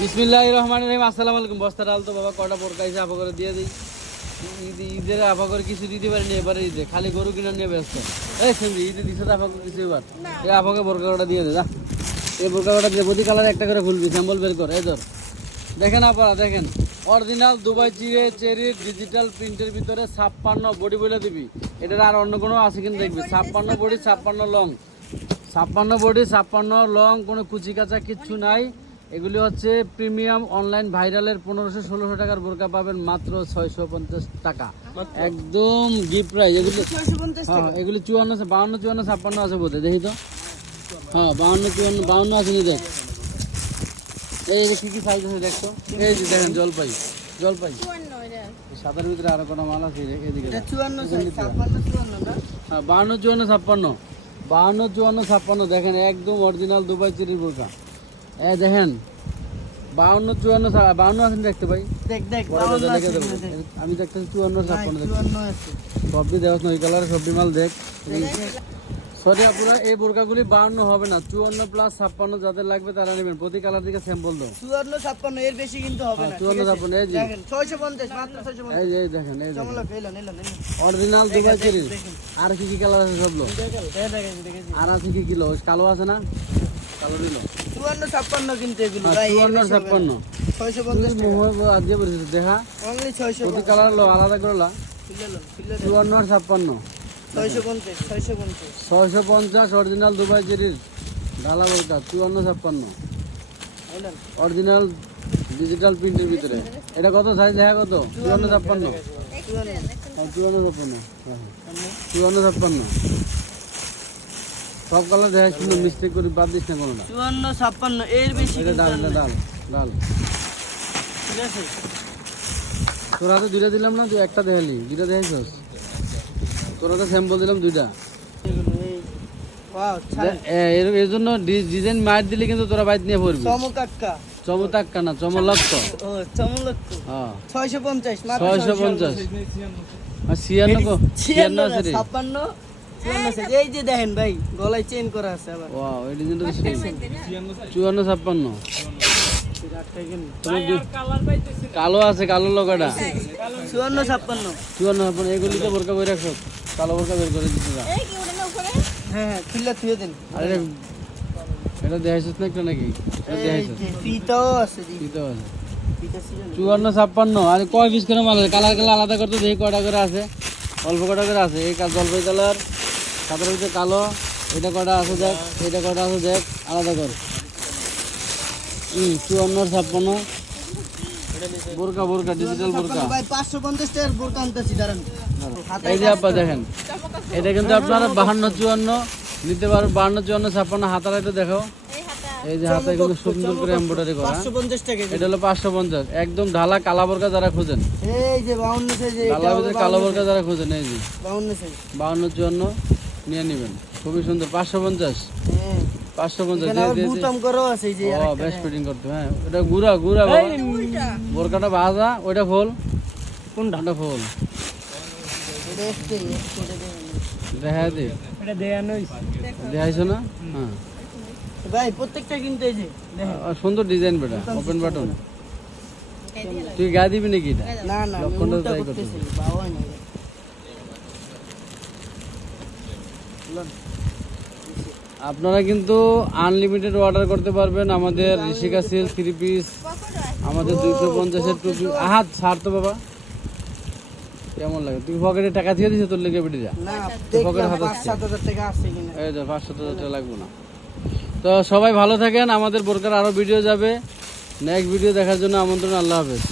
বিসমিল্লাহ রহমান রহিম। আসসালামু আলাইকুম। বস্তা ডাল তো বাবা কটা পরকাইছে আফা করে দিয়ে দিই? ঈদ ঈদের আফা করে কিছু দিতে পারিনি এবারে ঈদে খালি গরু কিনা নিয়ে ব্যস্ত। এই সেমনি ঈদে দিছে তো আফা করে কিছু এবার। এই আফাকে বোরকা কটা দিয়ে দে যা। এই বোরকা কটা দিয়ে প্রতি কালার একটা করে খুলবি স্যাম্পল বের কর এই ধর। দেখেন আপনারা দেখেন। অরিজিনাল দুবাই চিড়ে চেরির ডিজিটাল প্রিন্টের ভিতরে ছাপ্পান্ন বডি বলে দিবি। এটার আর অন্য কোনো আছে কিনা দেখবি? ছাপ্পান্ন বডি ছাপ্পান্ন লং। ছাপ্পান্ন বডি ছাপ্পান্ন লং কোনো কুচি কাচা কিচ্ছু নাই। এগুলি হচ্ছে প্রিমিয়াম অনলাইন ভাইরালের পনেরোশো ষোলোশো টাকার বোরকা পাবেন মাত্র ছয়শো পঞ্চাশ টাকা। একদম গিফট প্রাইস এগুলি হ্যাঁ এগুলি চুয়ান্ন বাউন্ন চুয়ান্ন ছাপ্পান্ন আছে বোধহয় দেখি তো। হ্যাঁ বাউন্ন চুয়ান্ন বাউন্ন আছে নি দেখ। এই যে কি কি সাইজ আছে দেখতো এই যে দেখেন জলপাই জলপাই। সাদার ভিতরে আরও কোনো মাল আছে? এই- এদিকে দেখ। হ্যাঁ বাহান্ন চুয়ান্ন ছাপ্পান্ন। বাহান্ন চুয়ান্ন ছাপ্পান্ন দেখেন একদম অরিজিনাল দুবাই চিরির বোরকা। এ দেখেন বাহান্ন চুয়ান্ন ছা- বাহান্ন আছেন দেখতে পাই দেখ দেখ বাউন্ন দেখে দেখ। আমি দেখতেছি চুয়ান্ন ছাপ্পান্ন দেখ সবজি দেওয়া ওই কালার সবজি মাল দেখ। সরি আপনারা এই বোরকাগুলি বাহান্ন হবে না। চুয়ান্ন প্লাস ছাপ্পান্ন যাদের লাগবে তারা নেবেন। প্রতি কালার দিকে স্যাম্পল দাও চুয়ান্ন ছাপ্পান্ন এর বেশি কিন্তু হবে হ্যাঁ, না। চুয়ান্ন ছাপ্পান্ন, এই যে। ছয়শো পঞ্চাশ মাত্র ছয়শো পঞ্চাশ। এই যে দেখেন এই অরিজিনাল দুবাই চিরি আর কি কি কালার আছে সব লো আর আছে কি কিলো কালো আছে না? কালো দিল চুয়ান্ন ছাপ্পান্ন কিন্তু এগুলো হ্যাঁ, চুয়ান্ন। ছাপ্পান্ন। ছয়শো পঞ্চাশ বলেছিস দেখা। অনলি ছয়শো প্রতি কালার লো আলাদা ফিলেলো চুয়ান্ন আর ছাপ্পান্ন। ছয়শো পঞ্চাশ ছয়শো পঞ্চাশ। ছয়শো পঞ্চাশ অরিজিনাল দুবাই চিরির বোরকা চুয়ান্ন ছাপ্পান্ন। অরিজিনাল ডিজিটাল প্রিন্টের ভিতরে। এটা কত সাইজ দেখা কত? চুয়ান্ন। ছাপ্পান্ন। চুয়ান্ন। হ্যাঁ, ছাপ্পান্ন। হ্যাঁ, হ্যাঁ। চুয়ান্ন ছাপ্পান্ন। সব কালার দেখা সুন্দর মিস্টেক করে বাদ দিস না কোনোটা চুয়ান্ন ছাপ্পান্ন এর বেশি ডাল। ডাল ডাল। ঠিক আছে? তোর হাতে দুইটা দিলাম না তুই একটা দেখালি। দুইটা দেখাইছস? তোর হাতে স্যাম্পল দিলাম দুইটা। এর জন্য ডিজাইন মার দিলে কিন্তু তোরা বাইক নিয়ে পড়বি চমকাক্কা চমতাক্কা না চমলক্ক ও হ্যাঁ। ছয়শো পঞ্চাশ ছয়শো পঞ্চাশ। ছিয়ান্ন ছিয়ান্ন ছাপ্পান্ন। এই যে দেখেন ভাই গলায় চেন করা আছে আবার। ওয়াও এই ডিজাইনটা তো সেই ছাপ্পান্ন। কালো আছে কালো লোকাটা চুয়ান্ন ছাপ্পান্ন। চুয়ান্ন ছাপ্পান্ন এগুলিতে বোরকা বই রাখছো কালো বোরকা বের করে দিতে হ্যাঁ হ্যাঁ খুললে থুয়ে দেন। আরে এটা দেখাইছিস না একটা নাকি? ফিতাও আছে। চুয়ান্ন ছাপ্পান্ন আর কয় পিস করে মাল আছে? কালার কালার আলাদা করতে দেখি কয়টা করে আছে। অল্প কটা করে আছে। এই কা- জলপাই কালার সাদার ভিতরে কালো এটা কটা আছে দেখ এটা কটা আছে দেখ আলাদা কর। চুয়ান্ন ছাপ্পান্ন। বোরকা বোরকা ডিজিটাল বোরকা। এই যে আপা দেখেন এটা কিন্তু আপনারা বাহান্ন চুয়ান্ন নিতে পারো বাহান্ন চুয়ান্ন ছাপ্পান্ন হাতার একটু দেখো। এই যে হাতে কিন্তু সুন্দর করে এম্ব্রয়ডারি করা। এটা হলো পাঁচশো পঞ্চাশ। একদম ঢালা কালা বোরকা যারা খোঁজেন। এই যে বাউন্ন সাইজ কালো বোরকা যারা খোঁজেন এই যে। বাউন্ন সাইজ। চুয়ান্ন। নিয়ে নেবেন। খুবই সুন্দর পাঁচশো পঞ্চাশ। হ্যাঁ। পাঁচশো পঞ্চাশ বেশ ফিটিং করতে হ্যাঁ। ওটা গুড়া গুড়া বোরকাটা ভাজা ওইটা ফুল। কোনটা? ওটা ফুল। দেখা দে। দেখাইছো না? হ্যাঁ। ভাই প্রত্যেকটা কিন্তু যে সুন্দর ডিজাইন বেটা ওপেন বাটন তুই গা দিবি নাকি এটা? না না লক্ষণটা করতেছি করতেছে। বাবা না আপনারা কিন্তু আনলিমিটেড অর্ডার করতে পারবেন আমাদের ঋষিকা সিল থ্রি পিস আমাদের দুইশো পঞ্চাশের টুপি আহাত ছাড় তো বাবা। কেমন লাগে? তুই পকেটে টাকা দিয়ে দিছে তোর লেগে বেটিরা? যা পকেটে হাত পাঁচ সাত হাজার এই টাকা লাগবে না। তো সবাই ভালো থাকেন আমাদের বোরকার আরও ভিডিও যাবে। নেক্সট ভিডিও দেখার জন্য আমন্ত্রণ আল্লাহ হাফেজ।